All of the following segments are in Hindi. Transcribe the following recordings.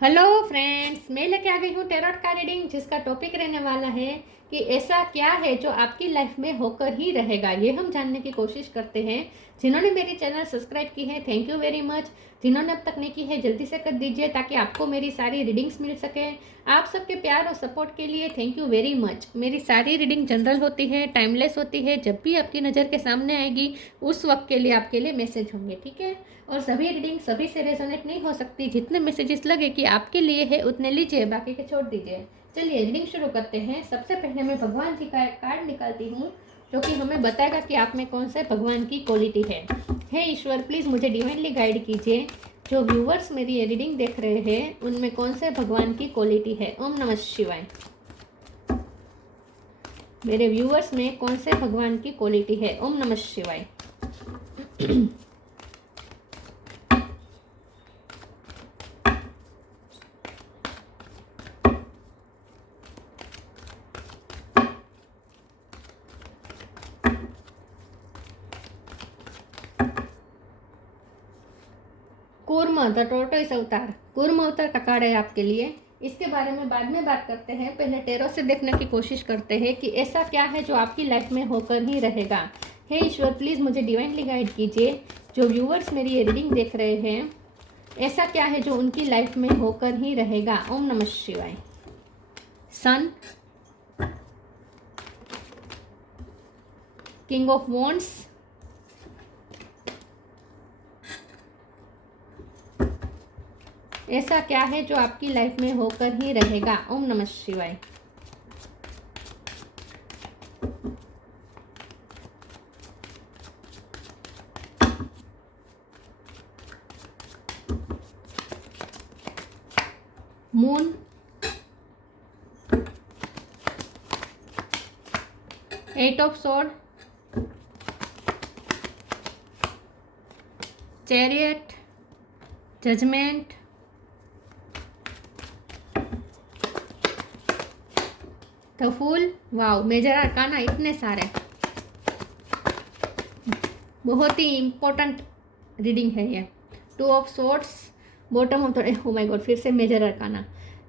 हेलो फ्रेंड्स, मैं लेके आ गई हूँ टेरोट का रीडिंग, जिसका टॉपिक रहने वाला है कि ऐसा क्या है जो आपकी लाइफ में होकर ही रहेगा। ये हम जानने की कोशिश करते हैं। जिन्होंने मेरी चैनल सब्सक्राइब की है, थैंक यू वेरी मच। जिन्होंने अब तक नहीं की है, जल्दी से कर दीजिए ताकि आपको मेरी सारी रीडिंग्स मिल सके। आप सबके प्यार और सपोर्ट के लिए थैंक यू वेरी मच। मेरी सारी रीडिंग जनरल होती है, टाइमलेस होती है। जब भी आपकी नज़र के सामने आएगी उस वक्त के लिए आपके लिए मैसेज होंगे, ठीक है। और सभी रीडिंग सभी से रेजोनेट नहीं हो सकती। जितने मैसेजेस लगे कि आपके लिए है उतने लीजिए, बाकी के छोड़ दीजिए। चलिए रीडिंग शुरू करते हैं। सबसे पहले मैं भगवान जी का एक कार्ड निकालती हूँ जो कि हमें बताएगा कि आप में कौन से भगवान की क्वालिटी है। हे ईश्वर, प्लीज़ मुझे डिवाइनली गाइड कीजिए। जो व्यूवर्स मेरी ये रीडिंग देख रहे हैं उनमें कौन से भगवान की क्वालिटी है। ओम नमः शिवाय। मेरे व्यूवर्स में कौन से भगवान की क्वालिटी है। ओम नमः शिवाय। कूर्म द टोर्टोइस अवतार, कूर्म अवतार का कार्ड है आपके लिए। इसके बारे में बाद में बात करते हैं। पहले टेरो से देखने की कोशिश करते हैं कि ऐसा क्या है जो आपकी लाइफ में होकर ही रहेगा। हे ईश्वर, प्लीज़ मुझे डिवाइनली गाइड कीजिए। जो व्यूवर्स मेरी ये रीडिंग देख रहे हैं, ऐसा क्या है जो उनकी लाइफ में होकर ही रहेगा। ओम नमः शिवाय। सन, किंग ऑफ वॉन्ड्स, ऐसा क्या है जो आपकी लाइफ में होकर ही रहेगा। ओम नमः शिवाय। Moon, eight of sword, chariot, judgment, the fool. Wow, major arcana इतने सारे, बहुत ही इम्पोर्टेंट रीडिंग है ये। Two of swords, bottom of the, oh my God, फिर से major arcana,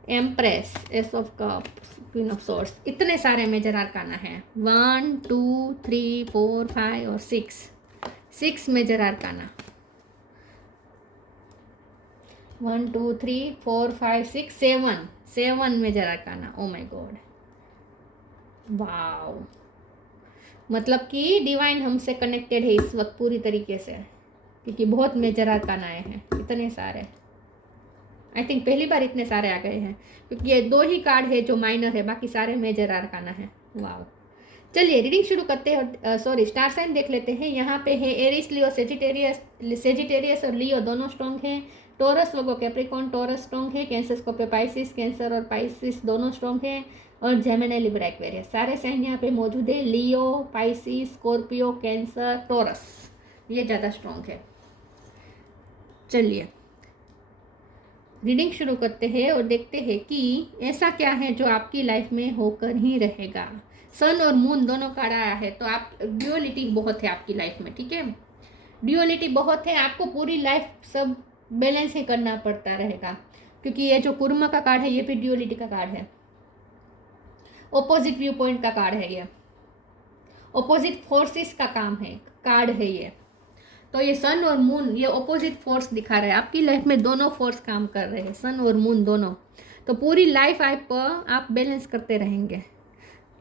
empress, ace of cups, queen of swords. इतने सारे मेजर आर्काना हैं। 1 2 3 4 5 और 6 major arcana. 1 2 3 4 5 6 7 major arcana. Oh my God, wow. मतलब कि डिवाइन हमसे कनेक्टेड है इस वक्त पूरी तरीके से, क्योंकि बहुत मेजर आर्कान आए हैं इतने सारे। आई थिंक पहली बार इतने सारे आ गए हैं, क्योंकि ये 2 ही कार्ड है जो माइनर है, बाकी सारे मेजर आर्काना है। वाह, चलिए रीडिंग शुरू करते हैं। सॉरी, स्टार साइन देख लेते हैं। यहाँ पे है एरिस, लियो, सेजिटेरियस और लियो दोनों स्ट्रॉन्ग हैं। टोरस, लोगो, कैप्रिकॉन, टोरस स्ट्रॉन्ग है। कैंसर, स्कॉर्पियो, पाइसिस, कैंसर और पाइसिस दोनों स्ट्रॉन्ग हैं। और जेमिनी, लिब्रा, एक्वेरियस, सारे साइन यहाँ पे मौजूद है। लियो, पाइसिस, स्कॉर्पियो, कैंसर, टोरस, ये ज़्यादा स्ट्रॉन्ग है। चलिए रीडिंग शुरू करते हैं और देखते हैं कि ऐसा क्या है जो आपकी लाइफ में होकर ही रहेगा। सन और मून दोनों कार्ड आया है, तो आप ड्यूअलिटी बहुत है आपकी लाइफ में, ठीक है। ड्यूअलिटी बहुत है, आपको पूरी लाइफ सब बैलेंस ही करना पड़ता रहेगा, क्योंकि ये जो कुर्मा का कार्ड है ये भी ड्यूअलिटी का कार्ड है। ऑपोजिट व्यू पॉइंट का कार्ड है ये, ऑपोजिट फोर्सेस का काम है, कार्ड है ये। तो ये सन और मून ये ऑपोजिट फोर्स दिखा रहे हैं। आपकी लाइफ में दोनों फोर्स काम कर रहे हैं, सन और मून दोनों। तो पूरी लाइफ आप बैलेंस करते रहेंगे।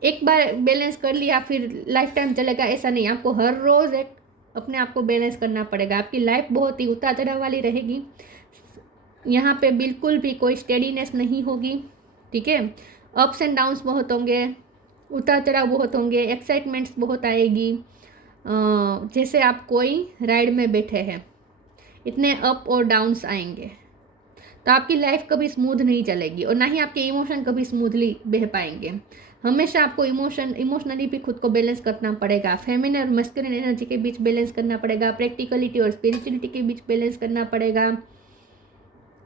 एक बार बैलेंस कर लिया फिर लाइफ टाइम चलेगा ऐसा नहीं, आपको हर रोज़ एक अपने आप को बैलेंस करना पड़ेगा। आपकी लाइफ बहुत ही उतार चढ़ाव वाली रहेगी। यहाँ पे बिल्कुल भी कोई स्टेडीनेस नहीं होगी, ठीक है। अप्स एंड डाउन्स बहुत होंगे, उतार चढ़ाव बहुत होंगे, एक्साइटमेंट्स बहुत आएगी। जैसे आप कोई राइड में बैठे हैं, इतने अप और डाउन्स आएंगे। तो आपकी लाइफ कभी स्मूथ नहीं चलेगी और ना ही आपके इमोशन कभी स्मूथली बह पाएंगे। हमेशा आपको इमोशनली भी खुद को बैलेंस करना पड़ेगा। फेमिनिन और मस्कुलिन एनर्जी के बीच बैलेंस करना पड़ेगा। प्रैक्टिकलिटी और स्पिरिचुअलिटी के बीच बैलेंस करना पड़ेगा।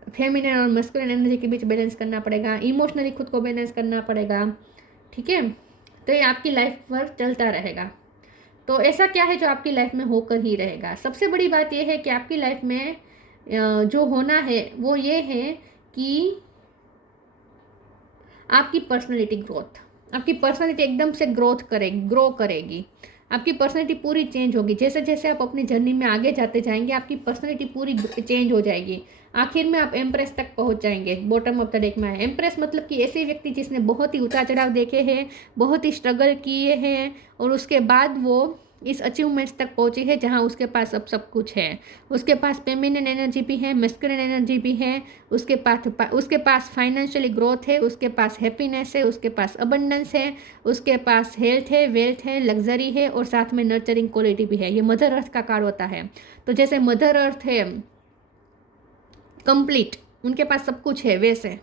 फेमिनिन और मस्कुलिन एनर्जी के बीच बैलेंस करना पड़ेगा। इमोशनली खुद को बैलेंस करना पड़ेगा, ठीक है। तो ये आपकी लाइफ पर चलता रहेगा। तो ऐसा क्या है जो आपकी लाइफ में होकर ही रहेगा। सबसे बड़ी बात यह है कि आपकी लाइफ में जो होना है वो ये है कि आपकी पर्सनैलिटी ग्रोथ, आपकी पर्सनैलिटी एकदम से ग्रो करेगी। आपकी पर्सनैलिटी पूरी चेंज होगी। जैसे जैसे आप अपनी जर्नी में आगे जाते जाएंगे आपकी पर्सनैलिटी पूरी चेंज हो जाएगी। आखिर में आप एम्प्रेस तक पहुंच जाएंगे। बॉटम ऑफ द डेक में है एम्प्रेस, मतलब कि ऐसे व्यक्ति जिसने बहुत ही उतार चढ़ाव देखे हैं, बहुत ही स्ट्रगल किए हैं और उसके बाद वो इस अचीवमेंट्स तक पहुंची है जहां उसके पास अब सब कुछ है। उसके पास फेमिनिन एनर्जी भी है, मैस्कुलिन एनर्जी भी है, उसके पास फाइनेंशियली ग्रोथ है, उसके पास हैप्पीनेस है, उसके पास अबंडेंस है, उसके पास हेल्थ है, वेल्थ है, लग्जरी है और साथ में नर्चरिंग क्वालिटी भी है। ये मदर अर्थ का कार्ड होता है। तो जैसे मदर अर्थ है कंप्लीट, उनके पास सब कुछ है, वैसे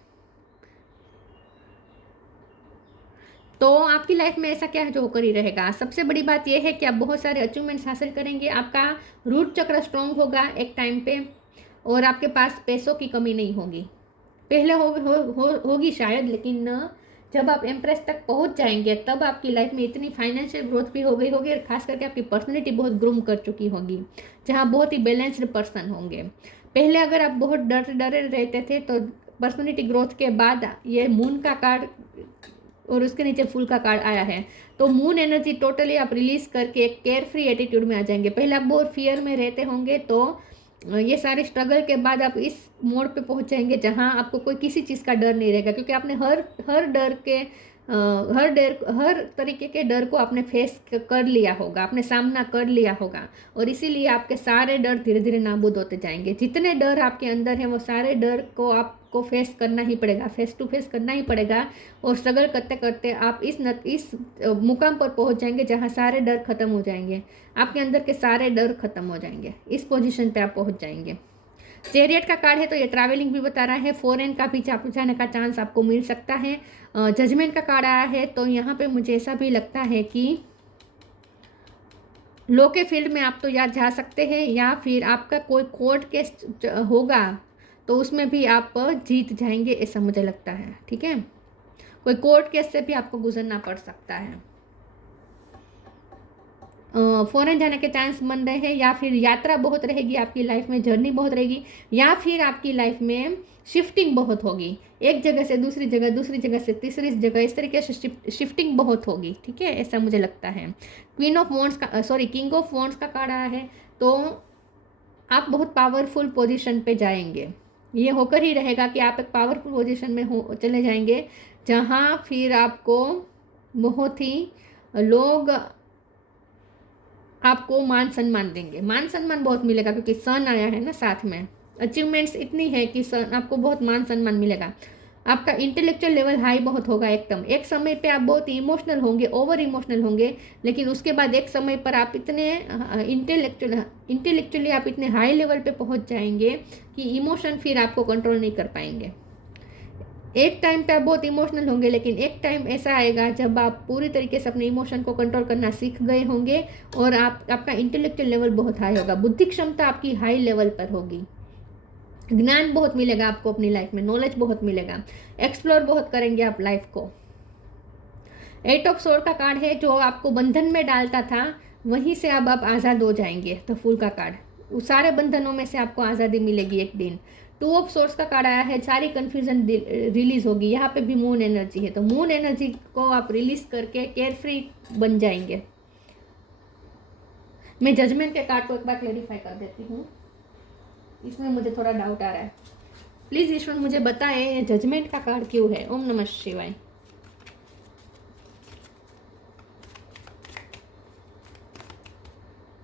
तो आपकी लाइफ में ऐसा क्या है जो होकर ही रहेगा। सबसे बड़ी बात यह है कि आप बहुत सारे अचीवमेंट्स हासिल करेंगे। आपका रूट चक्र स्ट्रॉन्ग होगा एक टाइम पे और आपके पास पैसों की कमी नहीं होगी। पहले होगी शायद, लेकिन जब आप एम्प्रेस तक पहुंच जाएंगे तब आपकी लाइफ में इतनी फाइनेंशियल ग्रोथ भी हो गई होगी और खास करके आपकी पर्सनैलिटी बहुत ग्रूम कर चुकी होगी, जहां बहुत ही बैलेंस्ड पर्सन होंगे। पहले अगर आप बहुत डरे रहते थे तो पर्सनैलिटी ग्रोथ के बाद ये मून का कार्ड और उसके नीचे फुल का कार्ड आया है, तो मून एनर्जी टोटली आप रिलीज करके एक केयर फ्री एटीट्यूड में आ जाएंगे। पहले आप बहुत फियर में रहते होंगे, तो ये सारे स्ट्रगल के बाद आप इस मोड पे पहुंच जाएंगे जहां आपको कोई किसी चीज़ का डर नहीं रहेगा, क्योंकि आपने हर तरीके के डर को आपने फेस कर लिया होगा, आपने सामना कर लिया होगा और इसीलिए आपके सारे डर धीरे धीरे नाबूद होते जाएंगे। जितने डर आपके अंदर हैं वो सारे डर को आपको फेस करना ही पड़ेगा, फेस टू फेस करना ही पड़ेगा और स्ट्रगल करते करते आप इस मुकाम पर पहुंच जाएंगे जहां सारे डर खत्म हो जाएंगे। आपके अंदर के सारे डर खत्म हो जाएंगे, इस पोजीशन पे आप पहुंच जाएंगे। चैरियट का कार्ड है तो ये ट्रैवलिंग भी बता रहा है, फॉरेन का भी जाने का चांस आपको मिल सकता है। जजमेंट का कार्ड आया है तो यहाँ पे मुझे ऐसा भी लगता है कि लॉ के फील्ड में आप तो या जा सकते हैं या फिर आपका कोई कोर्ट केस होगा तो उसमें भी आप जीत जाएंगे, ऐसा मुझे लगता है। ठीक है, कोई कोर्ट केस से भी आपको गुजरना पड़ सकता है। फॉरेन जाने के चांस बन रहे हैं या फिर यात्रा बहुत रहेगी आपकी लाइफ में, जर्नी बहुत रहेगी या फिर आपकी लाइफ में शिफ्टिंग बहुत होगी, एक जगह से दूसरी जगह, दूसरी जगह से तीसरी जगह, इस तरीके से शिफ्टिंग बहुत होगी। ठीक है, ऐसा मुझे लगता है। किंग ऑफ वॉन्ड्स का कार्ड आया है तो आप बहुत पावरफुल पोजीशन पे जाएंगे। ये होकर ही रहेगा कि आप एक पावरफुल पोजीशन में चले जाएंगे जहाँ फिर आपको बहुत ही लोग आपको मान सम्मान देंगे, मान सम्मान बहुत मिलेगा क्योंकि सन आया है ना साथ में। अचीवमेंट्स इतनी है कि सन आपको बहुत मान सम्मान मिलेगा। आपका इंटेलेक्चुअल लेवल हाई बहुत होगा एकदम। एक समय पे आप बहुत इमोशनल होंगे, ओवर इमोशनल होंगे, लेकिन उसके बाद एक समय पर आप इतने इंटेलेक्चुअली आप इतने हाई लेवल पे पहुंच जाएंगे कि इमोशन फिर आपको कंट्रोल नहीं कर पाएंगे। एक टाइम पे आप बहुत इमोशनल होंगे, लेकिन एक टाइम ऐसा आएगा जब आप पूरी तरीके से अपने इमोशन को कंट्रोल करना सीख गए होंगे और आपका इंटेलेक्चुअल लेवल बहुत हाई होगा, बुद्धि क्षमता आपकी हाई लेवल पर होगी, ज्ञान बहुत मिलेगा आपको अपनी लाइफ में, नॉलेज बहुत मिलेगा, एक्सप्लोर बहुत करेंगे आप लाइफ को। 8 ऑफ सोर्ड का कार्ड है जो आपको बंधन में डालता था, वहीं से अब आप आज़ाद हो जाएंगे। तो फूल का कार्ड, उस सारे बंधनों में से आपको आज़ादी मिलेगी एक दिन। 2 ऑफ सोर्ड्स का कार्ड आया है, सारी कन्फ्यूजन रिलीज होगी। यहाँ पे भी मून एनर्जी है तो मून एनर्जी को आप रिलीज करके केयर फ्री बन जाएंगे। मैं जजमेंट के कार्ड को एक बार क्लेरिफाई कर देती हूँ, इसमें मुझे थोड़ा डाउट आ रहा है। प्लीज़ ईश्वर मुझे बताएं ये जजमेंट का कार्ड क्यों है। ओम नमः शिवाय।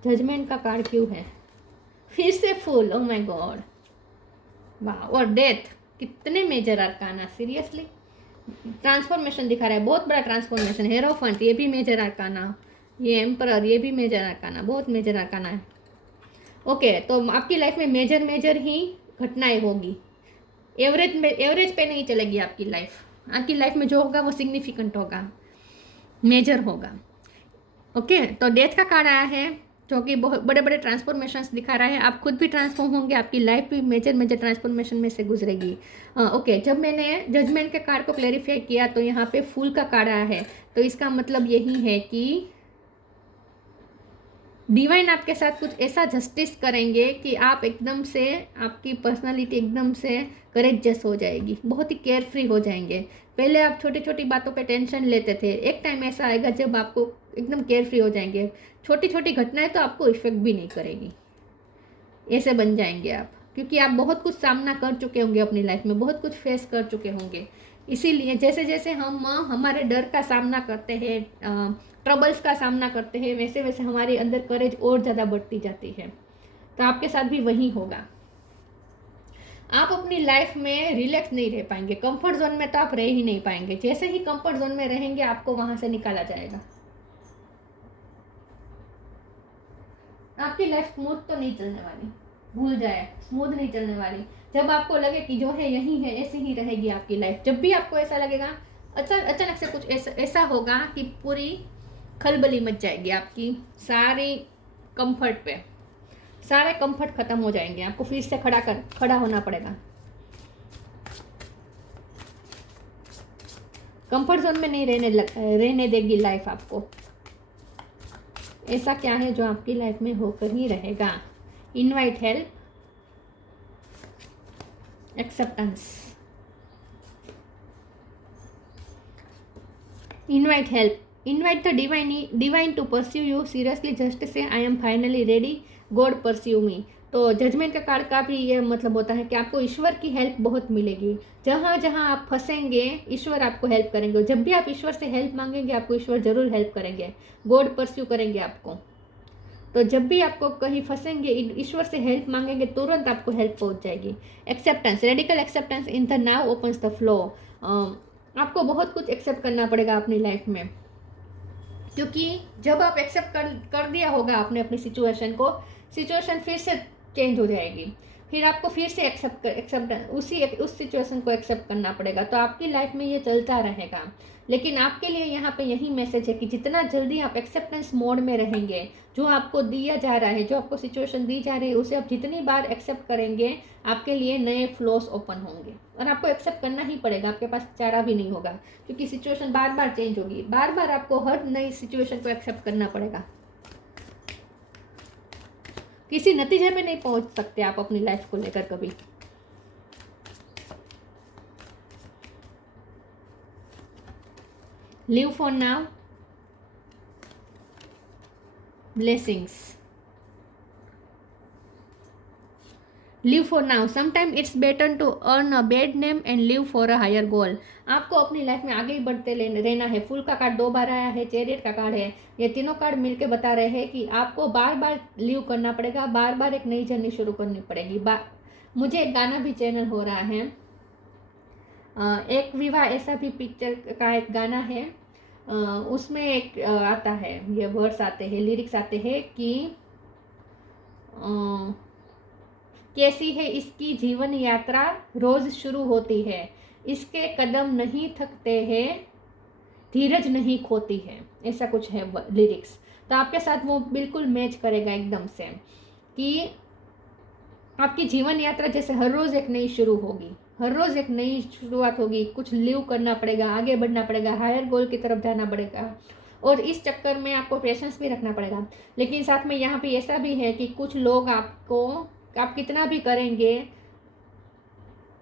जजमेंट का कार्ड क्यों है फिर से फुल? ओ माय गॉड, वाह। और डेथ, कितने मेजर अरकाना, सीरियसली। ट्रांसफॉर्मेशन दिखा रहा है, बहुत बड़ा ट्रांसफॉर्मेशन। हेरोफेंट, ये भी मेजर अरकाना, ये एम्परर, ये भी मेजर अरकाना, बहुत मेजर अरकाना है। ओके, तो आपकी लाइफ में मेजर ही घटनाएं होगी, एवरेज पे नहीं चलेगी आपकी लाइफ। आपकी लाइफ में जो होगा वो सिग्निफिकेंट होगा, मेजर होगा। ओके, तो डेथ का कार्ड आया है जो कि बहुत बड़े बड़े ट्रांसफॉर्मेशंस दिखा रहा है। आप खुद भी ट्रांसफॉर्म होंगे, आपकी लाइफ भी मेजर ट्रांसफॉर्मेशन में से गुजरेगी। ओके, जब मैंने जजमेंट के कार्ड को क्लैरिफाई किया तो यहाँ पे फूल का कार्ड आया है, तो इसका मतलब यही है कि डिवाइन आपके साथ कुछ ऐसा जस्टिस करेंगे कि आप एकदम से, आपकी पर्सनालिटी एकदम से करेजियस हो जाएगी, बहुत ही केयर फ्री हो जाएंगे। पहले आप छोटी छोटी बातों पे टेंशन लेते थे, एक टाइम ऐसा आएगा जब आपको एकदम केयर फ्री हो जाएंगे, छोटी छोटी घटनाएं तो आपको इफेक्ट भी नहीं करेगी, ऐसे बन जाएंगे आप, क्योंकि आप बहुत कुछ सामना कर चुके होंगे अपनी लाइफ में, बहुत कुछ फेस कर चुके होंगे। इसीलिए जैसे जैसे हम हमारे डर का सामना करते हैं, ट्रबल्स का सामना करते हैं, वैसे वैसे हमारे अंदर करेज और ज़्यादा बढ़ती जाती है। तो आपके साथ भी वही होगा। आप अपनी लाइफ में रिलैक्स नहीं रह पाएंगे, कंफर्ट जोन में तो आप रह ही नहीं पाएंगे। जैसे ही कंफर्ट जोन में रहेंगे आपको वहां से निकाला जाएगा। आपकी लाइफ स्मूथ तो नहीं चलने वाली, भूल जाए, स्मूथ नहीं चलने वाली। जब आपको लगे कि जो है यही है, ऐसे ही रहेगी आपकी लाइफ। जब भी आपको ऐसा लगेगा, अचानक से कुछ ऐसा होगा कि पूरी खलबली मच जाएगी आपकी सारी कंफर्ट पे, सारे कंफर्ट खत्म हो जाएंगे, आपको फिर से खड़ा होना पड़ेगा। कंफर्ट जोन में नहीं रहने देगी लाइफ आपको। ऐसा क्या है जो आपकी लाइफ में होकर ही रहेगा? Invite help, acceptance, invite help, invite the divine to pursue you seriously, just say I am finally ready, god pursue me। तो जजमेंट का कार्ड का भी ये मतलब होता है कि आपको ईश्वर की हेल्प बहुत मिलेगी। जहाँ जहाँ आप फंसेंगे ईश्वर आपको हेल्प करेंगे। जब भी आप ईश्वर से हेल्प मांगेंगे आपको ईश्वर जरूर हेल्प करेंगे, गॉड परस्यू करेंगे आपको। तो जब भी आपको कहीं फंसेंगे ईश्वर से हेल्प मांगेंगे तुरंत आपको हेल्प पहुंच जाएगी। Acceptance, radical acceptance in the now opens the flow. आपको बहुत कुछ एक्सेप्ट करना पड़ेगा अपनी लाइफ में, क्योंकि जब आप एक्सेप्ट कर दिया होगा आपने अपनी सिचुएशन को, सिचुएशन फिर से चेंज हो जाएगी, फिर आपको फिर से एक्सेप्ट उस सिचुएशन को एक्सेप्ट करना पड़ेगा। तो आपकी लाइफ में ये चलता रहेगा। लेकिन आपके लिए यहाँ पे यही मैसेज है कि जितना जल्दी आप एक्सेप्टेंस मोड में रहेंगे, जो आपको दिया जा रहा है, जो आपको सिचुएशन दी जा रही है, उसे आप जितनी बार एक्सेप्ट करेंगे आपके लिए नए फ्लोस ओपन होंगे। और आपको एक्सेप्ट करना ही पड़ेगा, आपके पास चारा भी नहीं होगा, क्योंकि सिचुएशन बार बार चेंज होगी। बार बार आपको हर नई सिचुएशन को एक्सेप्ट करना पड़ेगा। किसी नतीजे में नहीं पहुंच सकते आप अपनी लाइफ को लेकर कभी। Live for now, blessings. Live for now, sometime it's better to earn a bad name and live for a higher goal. आपको अपनी लाइफ में आगे ही बढ़ते रहना है। फुल का कार्ड 2 बार आया है, चैरियट का कार्ड है। ये तीनों कार्ड मिलके बता रहे हैं कि आपको बार बार लिव करना पड़ेगा, बार बार एक नई जर्नी शुरू करनी पड़ेगी। मुझे एक गाना भी चैनल हो रहा है, एक विवाह ऐसा भी पिक्चर का एक गाना है, उसमें एक आता है, ये वर्ड्स आते हैं, लिरिक्स आते हैं कि कैसी है इसकी जीवन यात्रा, रोज शुरू होती है, इसके कदम नहीं थकते हैं, धीरज नहीं खोती है। ऐसा कुछ है लिरिक्स। तो आपके साथ वो बिल्कुल मैच करेगा एकदम से, कि आपकी जीवन यात्रा जैसे हर रोज एक नई शुरू होगी, हर रोज एक नई शुरुआत होगी। कुछ लिव करना पड़ेगा, आगे बढ़ना पड़ेगा, हायर गोल की तरफ जाना पड़ेगा। और इस चक्कर में आपको पेशेंस भी रखना पड़ेगा। लेकिन साथ में यहाँ पे ऐसा भी है कि कुछ लोग आपको, आप कितना भी करेंगे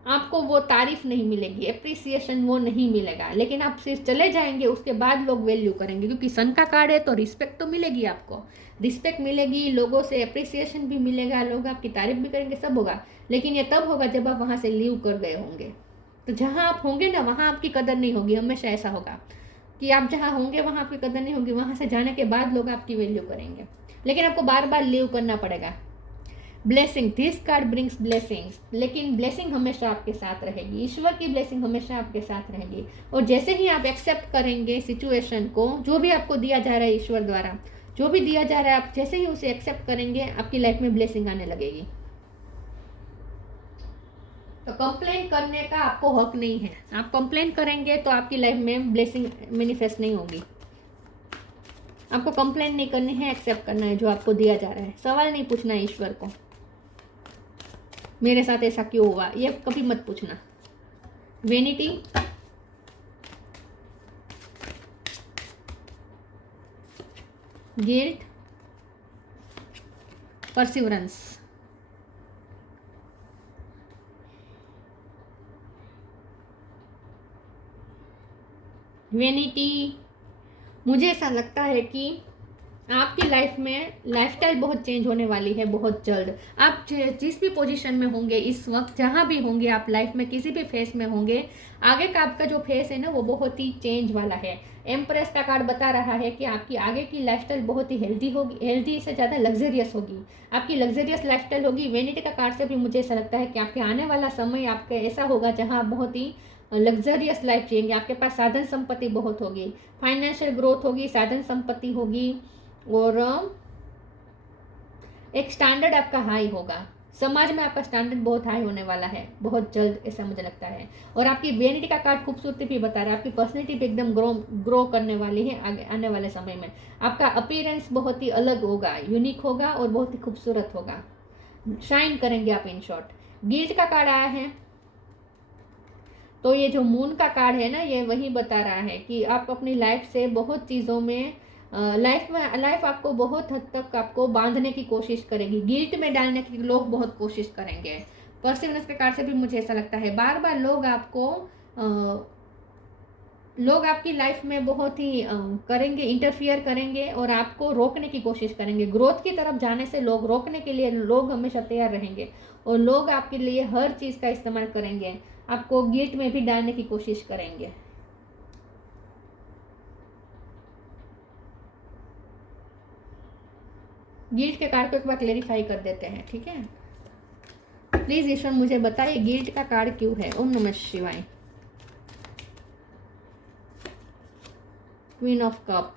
आपको वो तारीफ नहीं मिलेगी, एप्रिसिएशन वो नहीं मिलेगा। लेकिन आप सिर्फ चले जाएंगे, उसके बाद लोग वैल्यू करेंगे, क्योंकि सन का कार्ड है तो रिस्पेक्ट तो मिलेगी आपको, रिस्पेक्ट मिलेगी, लोगों से एप्रिसिएशन भी मिलेगा, लोग आपकी तारीफ भी करेंगे, सब होगा। लेकिन ये तब होगा जब आप वहाँ से लीव कर गए होंगे। तो जहाँ आप होंगे ना वहाँ आपकी कदर नहीं होगी। हमेशा ऐसा होगा कि आप जहाँ होंगे वहाँ आपकी कदर नहीं होगी, वहाँ से जाने के बाद लोग आपकी वैल्यू करेंगे। लेकिन आपको बार बार लीव करना पड़ेगा। Blessing, this card brings blessings. लेकिन ब्लेसिंग हमेशा आपके साथ रहेगी, ईश्वर की ब्लेसिंग हमेशा आपके साथ रहेगी। और जैसे ही आप एक्सेप्ट करेंगे सिचुएशन को, जो भी आपको दिया जा रहा है ईश्वर द्वारा, जो भी दिया जा रहा है, आप जैसे ही उसे एक्सेप्ट करेंगे आपकी लाइफ में ब्लेसिंग आने लगेगी। तो कंप्लेन करने का आपको हक नहीं है। आप कंप्लेन करेंगे तो आपकी लाइफ में ब्लेसिंग मैनिफेस्ट नहीं होगी। आपको कंप्लेन नहीं करनी है, एक्सेप्ट करना है जो आपको दिया जा रहा है। सवाल नहीं पूछना है ईश्वर को, मेरे साथ ऐसा क्यों हुआ, ये कभी मत पूछना। Vanity, guilt, perseverance, vanity. मुझे ऐसा लगता है कि आपकी लाइफ में लाइफस्टाइल बहुत चेंज होने वाली है बहुत जल्द। आप जिस भी पोजीशन में होंगे इस वक्त, जहाँ भी होंगे आप लाइफ में किसी भी फेस में होंगे, आगे का आपका जो फेस है ना वो बहुत ही चेंज वाला है। एम्प्रेस का कार्ड बता रहा है कि आपकी आगे की लाइफस्टाइल बहुत ही हेल्दी होगी, हेल्दी से ज़्यादा लग्जरियस होगी, आपकी लग्जरियस लाइफस्टाइल होगी। वेनिटी का कार्ड से भी मुझे ऐसा लगता है कि आपके आने वाला समय आपका ऐसा होगा जहाँ आप बहुत ही लग्जरियस लाइफ जिएंगे। आपके पास साधन संपत्ति बहुत होगी, फाइनेंशियल ग्रोथ होगी, साधन संपत्ति होगी, और एक स्टैंडर्ड आपका हाई होगा। समाज में आपका स्टैंडर्ड बहुत हाई होने वाला है बहुत जल्द, ऐसा मुझे लगता है। और आपकी वेनिटी का कार्ड खूबसूरती भी बता रहा है, आपकी पर्सनैलिटी भी एकदम ग्रो करने वाली है आगे आने वाले समय में। आपका अपीयरेंस बहुत ही अलग होगा, यूनिक होगा और बहुत ही खूबसूरत होगा, शाइन करेंगे आप इन शॉर्ट। गिल्ट का कार्ड आया है, तो ये जो मून का कार्ड है ना, ये वही बता रहा है कि आप अपनी लाइफ से बहुत चीज़ों में लाइफ आपको बहुत हद तक आपको बांधने की कोशिश करेगी, गिल्ट में डालने की लोग बहुत कोशिश करेंगे। परसिवरेंस के कार्ड से भी मुझे ऐसा लगता है बार बार लोग आपकी लाइफ में बहुत ही करेंगे, इंटरफियर करेंगे और आपको रोकने की कोशिश करेंगे। ग्रोथ की तरफ जाने से लोग रोकने के लिए लोग हमेशा तैयार रहेंगे और लोग आपके लिए हर चीज़ का इस्तेमाल करेंगे, आपको गिल्ट में भी डालने की कोशिश करेंगे। गिल्ट के कार्ड को एक बार क्लेरिफाई कर देते हैं, ठीक है। प्लीज ईश्वर मुझे बताइए गिल्ट का कार्ड क्यों है। ओम नमः शिवाय। Queen of cup,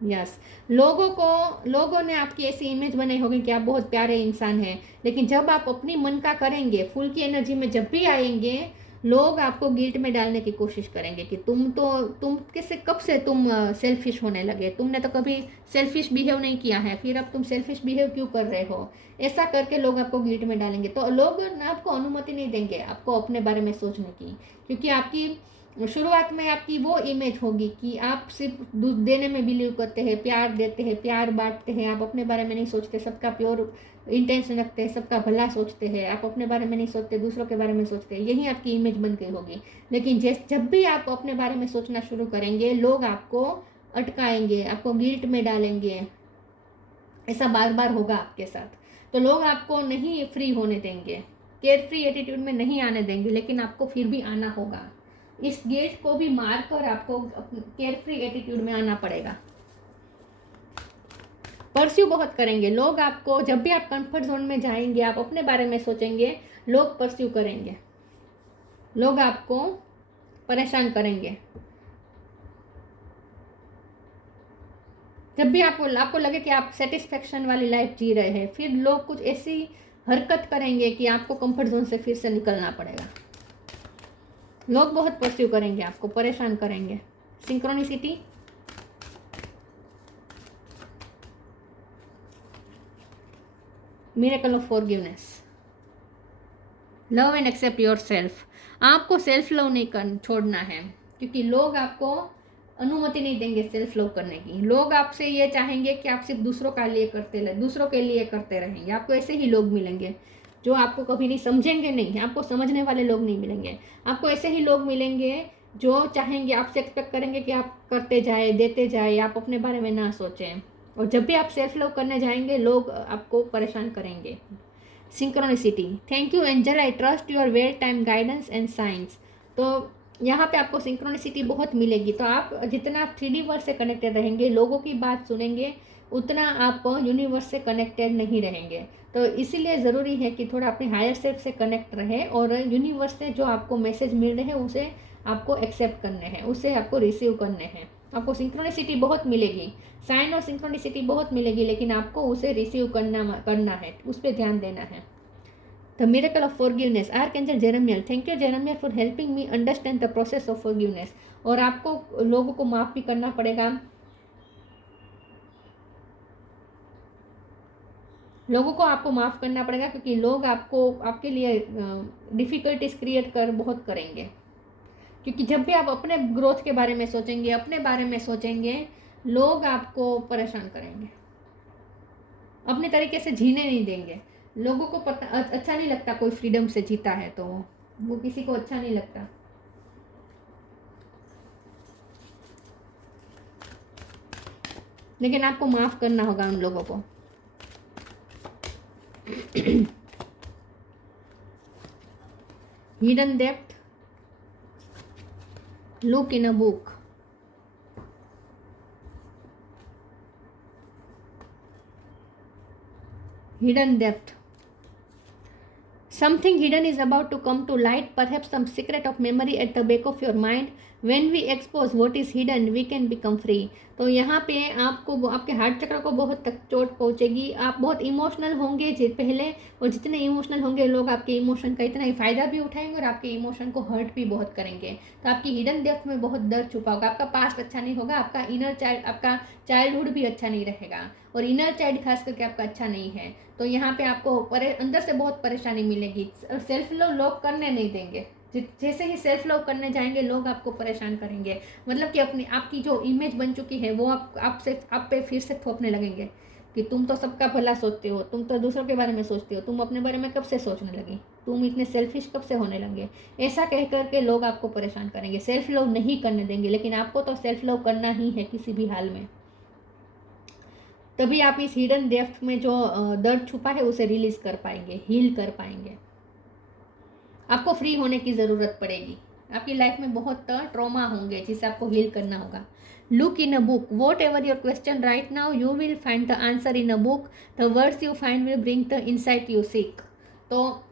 yes. लोगों ने आपकी ऐसी इमेज बनाई होगी कि आप बहुत प्यारे इंसान हैं, लेकिन जब आप अपनी मन का करेंगे, फुल की एनर्जी में जब भी आएंगे, लोग आपको गिल्ट में डालने की कोशिश करेंगे कि तुम कैसे, कब से तुम सेल्फिश होने लगे, तुमने तो कभी सेल्फिश बिहेव नहीं किया है, फिर अब तुम सेल्फिश बिहेव क्यों कर रहे हो। ऐसा करके लोग आपको गिल्ट में डालेंगे। तो लोग आपको अनुमति नहीं देंगे आपको अपने बारे में सोचने की, क्योंकि आपकी शुरुआत में आपकी वो इमेज होगी कि आप सिर्फ देने में बिलीव करते हैं, प्यार देते हैं, प्यार बांटते हैं, आप अपने बारे में नहीं सोचते, सबका प्योर इंटेंशन रखते हैं, सबका भला सोचते हैं, आप अपने बारे में नहीं सोचते, दूसरों के बारे में सोचते हैं, यही आपकी इमेज बन गई होगी। लेकिन जब भी आप अपने बारे में सोचना शुरू करेंगे, लोग आपको अटकाएंगे, आपको गिल्ट में डालेंगे। ऐसा बार बार होगा आपके साथ। तो लोग आपको नहीं फ्री होने देंगे, केयर फ्री एटीट्यूड में नहीं आने देंगे, लेकिन आपको फिर भी आना होगा। इस गिल्ट को भी मारकर आपको केयर फ्री एटीट्यूड में आना पड़ेगा। परस्यू बहुत करेंगे लोग आपको, जब भी आप कंफर्ट जोन में जाएंगे, आप अपने बारे में सोचेंगे, लोग परस्यू करेंगे, लोग आपको परेशान करेंगे। जब भी आपको लगे कि आप सेटिस्फेक्शन वाली लाइफ जी रहे हैं, फिर लोग कुछ ऐसी हरकत करेंगे कि आपको कंफर्ट जोन से फिर से निकलना पड़ेगा। लोग बहुत परस्यू करेंगे, आपको परेशान करेंगे। Synchronicity, miracle of forgiveness, love and accept yourself. आपको सेल्फ लव नहीं छोड़ना है, क्योंकि लोग आपको अनुमति नहीं देंगे सेल्फ लव करने की। लोग आपसे ये चाहेंगे कि आप सिर्फ दूसरों के लिए करते रहेंगे। आपको ऐसे ही लोग मिलेंगे जो आपको कभी नहीं समझेंगे, नहीं, आपको समझने वाले लोग नहीं मिलेंगे। आपको ऐसे ही लोग मिलेंगे जो चाहेंगे, आपसे एक्सपेक्ट करेंगे कि आप करते जाए, देते जाए, आप अपने बारे में ना सोचें। और जब भी आप सेल्फ लव करने जाएंगे, लोग आपको परेशान करेंगे। Synchronicity, thank you angel, I trust your well time guidance and science. तो यहाँ पे आपको सिंक्रोनिसिटी बहुत मिलेगी। तो आप जितना 3D वर्ल्ड से कनेक्टेड रहेंगे, लोगों की बात सुनेंगे, उतना आप यूनिवर्स से कनेक्टेड नहीं रहेंगे। तो इसीलिए ज़रूरी है कि थोड़ा अपने हायर सेल्फ से कनेक्ट रहे और यूनिवर्स से जो आपको मैसेज मिल रहे हैं उसे आपको एक्सेप्ट करने हैं, उसे आपको रिसीव करने हैं। आपको सिंक्रोनिसिटी बहुत मिलेगी, साइन और सिंक्रोनिसिटी बहुत मिलेगी, लेकिन आपको उसे रिसीव करना है, उस पर ध्यान देना है। The miracle of forgiveness, Archangel Jeremiel, thank you Jeremiel for helping me understand the process of forgiveness। और आपको लोगों को माफ़ भी करना पड़ेगा, लोगों को आपको माफ़ करना पड़ेगा, क्योंकि लोग आपके लिए डिफ़िकल्टीज क्रिएट बहुत करेंगे। क्योंकि जब भी आप अपने ग्रोथ के बारे में सोचेंगे, अपने बारे में सोचेंगे, लोग आपको परेशान करेंगे। अपने तरीके से जीने नहीं देंगे। लोगों को पता अच्छा नहीं लगता कोई फ्रीडम से जीता है, तो वो किसी को अच्छा नहीं लगता। लेकिन आपको माफ करना होगा उन लोगों को। Hidden depth, look in a book. Hidden depth. Something hidden is about to come to light, perhaps some secret of memory at the back of your mind. When we expose what is hidden, we can become free. तो यहाँ पे आपको आपके हार्ट चक्र को बहुत तक चोट पहुँचेगी। आप बहुत इमोशनल होंगे पहले, और जितने इमोशनल होंगे लोग आपके इमोशन का इतना ही फ़ायदा भी उठाएंगे और आपके इमोशन को हर्ट भी बहुत करेंगे। तो आपकी हिडन डेप्थ में बहुत दर्द छुपा होगा। आपका पास्ट अच्छा नहीं होगा, आपका इनर चाइल्ड, आपका चाइल्डहुड भी अच्छा नहीं रहेगा, और इनर चाइल्ड खास करके आपका अच्छा नहीं है। तो यहाँ पे आपको अंदर से बहुत परेशानी मिलेगी। सेल्फ लव लोग करने नहीं देंगे। जैसे ही सेल्फ लव करने जाएंगे लोग आपको परेशान करेंगे। मतलब कि अपनी आपकी जो इमेज बन चुकी है वो आप पे फिर से थोपने लगेंगे कि तुम तो सबका भला सोचते हो, तुम तो दूसरों के बारे में सोचते हो, तुम अपने बारे में कब से सोचने लगी, तुम इतने सेल्फिश कब से होने लगे। ऐसा कह करके लोग आपको परेशान करेंगे, सेल्फ लव नहीं करने देंगे। लेकिन आपको तो सेल्फ लव करना ही है किसी भी हाल में। तभी आप इस हिडन डेप्थ में जो दर्द छुपा है उसे रिलीज कर पाएंगे, हील कर पाएंगे। आपको फ्री होने की ज़रूरत पड़ेगी। आपकी लाइफ में बहुत ट्रॉमा होंगे जिसे आपको हील करना होगा। Look in a book, what ever your question right now you will find the answer in a book, the words you find will bring the insight you seek. तो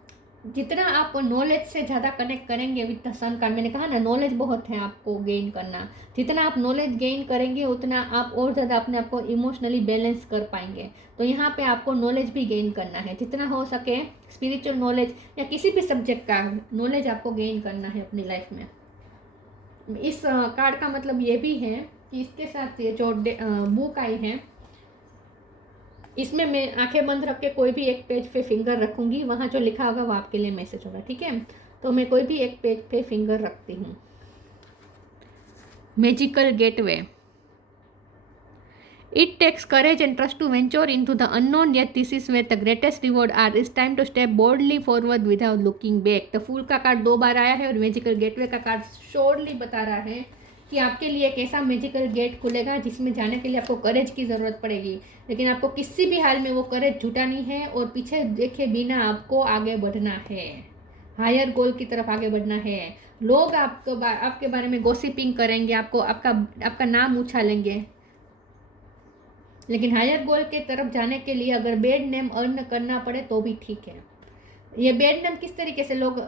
जितना आप नॉलेज से ज़्यादा कनेक्ट करेंगे विद द सन कार्ड, मैंने कहा ना नॉलेज बहुत है आपको गेन करना। जितना आप नॉलेज गेन करेंगे उतना आप और ज़्यादा अपने आप को इमोशनली बैलेंस कर पाएंगे। तो यहाँ पे आपको नॉलेज भी गेन करना है, जितना हो सके स्पिरिचुअल नॉलेज या किसी भी सब्जेक्ट का नॉलेज आपको गेन करना है अपनी लाइफ में। इस कार्ड का मतलब ये भी है कि इसके साथ ये जो बुक आई है इसमें मैं आंखें बंद रख के कोई भी एक पेज पे फिंगर रखूंगी, वहाँ जो लिखा होगा वो आपके लिए मैसेज होगा, ठीक है। तो मैं कोई भी एक पेज पे फिंगर रखती हूँ। Magical gateway. It takes courage and trust to venture into the unknown, yet this is where the greatest reward are. It's time to step boldly forward without looking back. The फूल का कार्ड 2 बार आया है और मैजिकल गेटवे का कार्ड श्योरली बता रहा है कि आपके लिए एक ऐसा मैजिकल गेट खुलेगा जिसमें जाने के लिए आपको करेज की ज़रूरत पड़ेगी। लेकिन आपको किसी भी हाल में वो करेज जुटानी है और पीछे देखे बिना आपको आगे बढ़ना है, हायर गोल की तरफ आगे बढ़ना है। लोग आपके बारे में गॉसिपिंग करेंगे, आपका नाम उछालेंगे, लेकिन हायर गोल के तरफ जाने के लिए अगर बैड नेम अर्न करना पड़े तो भी ठीक है। ये बैड नेम किस तरीके से लोग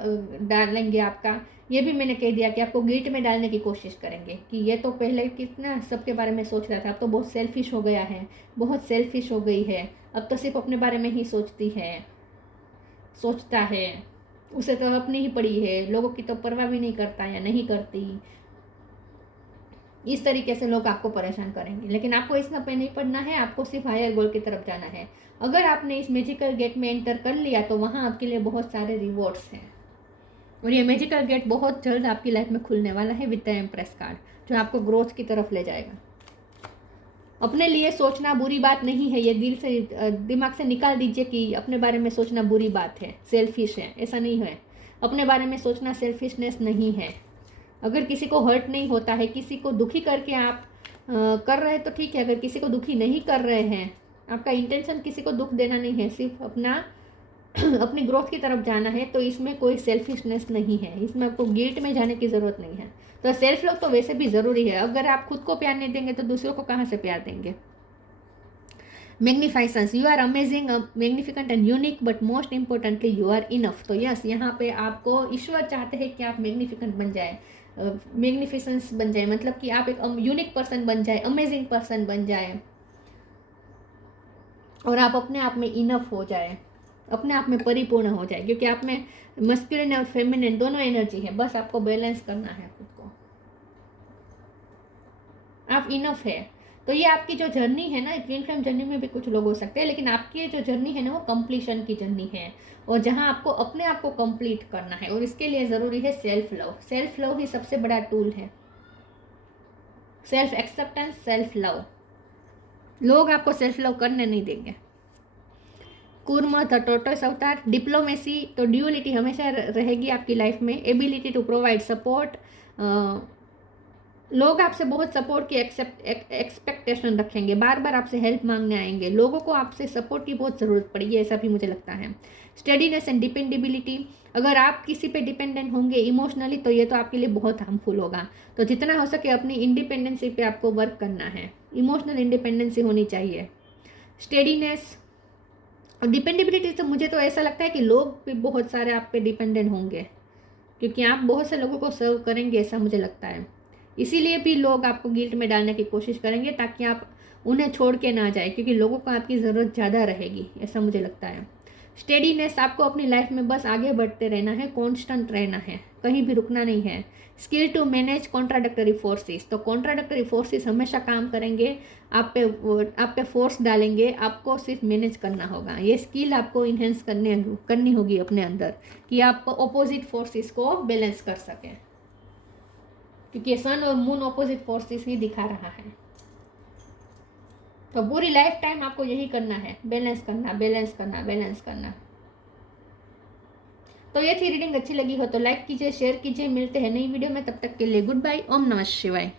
डालेंगे आपका, ये भी मैंने कह दिया कि आपको गिल्ट में डालने की कोशिश करेंगे कि ये तो पहले कितना सबके बारे में सोच रहा था, अब तो बहुत सेल्फिश हो गया है, बहुत सेल्फिश हो गई है, अब तो सिर्फ अपने बारे में ही सोचता है, उसे तो अपनी ही पड़ी है, लोगों की तो परवाह भी नहीं करता या नहीं करती। इस तरीके से लोग आपको परेशान करेंगे, लेकिन आपको इस पे नहीं पड़ना है, आपको सिर्फ हायर गोल की तरफ जाना है। अगर आपने इस मैजिकल गेट में एंटर कर लिया तो वहाँ आपके लिए बहुत सारे रिवॉर्ड्स हैं, और ये मैजिकल गेट बहुत जल्द आपकी लाइफ में खुलने वाला है विद द एम्प्रेस कार्ड, जो आपको ग्रोथ की तरफ ले जाएगा। अपने लिए सोचना बुरी बात नहीं है, ये दिमाग से निकाल दीजिए कि अपने बारे में सोचना बुरी बात है, सेल्फिश है, ऐसा नहीं है। अपने बारे में सोचना सेल्फिशनेस नहीं है। अगर किसी को हर्ट नहीं होता है, किसी को दुखी करके आप कर रहे हैं तो ठीक है। अगर किसी को दुखी नहीं कर रहे हैं, आपका इंटेंशन किसी को दुख देना नहीं है, सिर्फ अपनी ग्रोथ की तरफ जाना है, तो इसमें कोई सेल्फिशनेस नहीं है, इसमें आपको गिल्ट में जाने की ज़रूरत नहीं है। तो सेल्फ लव तो वैसे भी ज़रूरी है। अगर आप खुद को प्यार नहीं देंगे तो दूसरों को कहाँ से प्यार देंगे। Magnificence, you are amazing, magnificent and unique, but most importantly you are enough. तो यस, यहाँ पे आपको ईश्वर चाहते हैं कि आप मैग्निफिकेंट बन जाए, मैग्निफिसेंस बन जाए, मतलब कि आप एक यूनिक पर्सन बन जाए, अमेजिंग पर्सन बन जाए, और आप अपने आप में इनफ हो जाए, अपने आप में परिपूर्ण हो जाए, क्योंकि आप में मस्कुलिन और फेमिनिन दोनों एनर्जी है। बस आपको बैलेंस करना है खुद को, आप इनफ है। तो ये आपकी जो जर्नी है ना, ट्विन फ्लेम जर्नी में भी कुछ लोग हो सकते हैं, लेकिन आपकी जो जर्नी है ना वो कंप्लीशन की जर्नी है, और जहाँ आपको अपने आप को कंप्लीट करना है, और इसके लिए ज़रूरी है सेल्फ लव। सेल्फ लव ही सबसे बड़ा टूल है, सेल्फ एक्सेप्टेंस, सेल्फ लव। लोग आपको सेल्फ लव करने नहीं देंगे। कूर्म द टोटस अवतार, डिप्लोमेसी, तो ड्यूअलिटी हमेशा रहेगी आपकी लाइफ में। एबिलिटी टू प्रोवाइड सपोर्ट, लोग आपसे बहुत सपोर्ट की एक्सपेक्टेशन रखेंगे, बार बार आपसे हेल्प मांगने आएंगे, लोगों को आपसे सपोर्ट की बहुत ज़रूरत पड़ेगी, ऐसा भी मुझे लगता है। स्टेडीनेस एंड डिपेंडेबिलिटी, अगर आप किसी पे डिपेंडेंट होंगे इमोशनली तो ये तो आपके लिए बहुत हार्मफुल होगा। तो जितना हो सके अपनी इंडिपेंडेंसी पे आपको वर्क करना है, इमोशनल इंडिपेंडेंसी होनी चाहिए। स्टेडीनेस और डिपेंडेबिलिटी, तो मुझे तो ऐसा लगता है कि लोग भी बहुत सारे आप पे डिपेंडेंट होंगे, क्योंकि आप बहुत से लोगों को सर्व करेंगे, ऐसा मुझे लगता है। इसीलिए भी लोग आपको गिल्ट में डालने की कोशिश करेंगे ताकि आप उन्हें छोड़ के ना जाए, क्योंकि लोगों को आपकी ज़रूरत ज़्यादा रहेगी, ऐसा मुझे लगता है। स्टेडीनेस, आपको अपनी लाइफ में बस आगे बढ़ते रहना है, कांस्टेंट रहना है, कहीं भी रुकना नहीं है। स्किल टू मैनेज कॉन्ट्राडक्टरी फोर्सेस, तो कॉन्ट्राडक्टरी फोर्सेस हमेशा काम करेंगे, आप पे फोर्स डालेंगे, आपको सिर्फ मैनेज करना होगा। ये स्किल आपको इन्हेंस करनी होगी अपने अंदर, कि आप ऑपोजिट फोर्सेस को बैलेंस कर सकें, क्योंकि सन और मून ऑपोजिट फोर्सेस ही दिखा रहा है। तो पूरी लाइफ टाइम आपको यही करना है, बैलेंस करना, बैलेंस करना, बैलेंस करना। तो ये थी रीडिंग, अच्छी लगी हो तो लाइक कीजिए, शेयर कीजिए, मिलते हैं नई वीडियो में, तब तक के लिए गुड बाय, ओम नमः शिवाय।